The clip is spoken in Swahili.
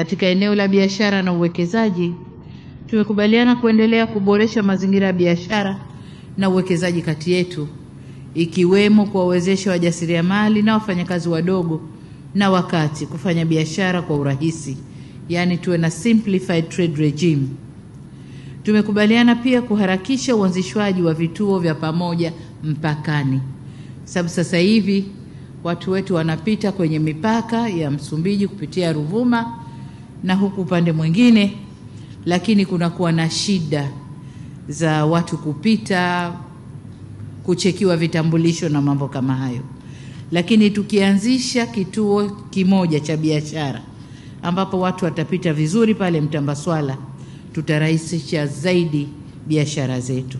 Katika eneo la biashara na uwekezaji, tumekubaliana kuendelea kuboresha mazingira ya biashara na uwekezaji kati yetu, ikiwemo kuwawezesha wajasiriamali na wafanyakazi wadogo na wakati kufanya biashara kwa urahisi, yani tuwe na simplified trade regime. Tumekubaliana pia kuharakisha uanzishwaji wa vituo vya pamoja mpakani. Sababu sasa hivi watu wetu wanapita kwenye mipaka ya Msumbiji kupitia Ruvuma na huku upande mwingine, lakini kunakuwa na shida za watu kupita, kuchekiwa vitambulisho na mambo kama hayo. Lakini tukianzisha kituo kimoja cha biashara ambapo watu watapita vizuri pale Mtambaswala, tutarahisisha zaidi biashara zetu.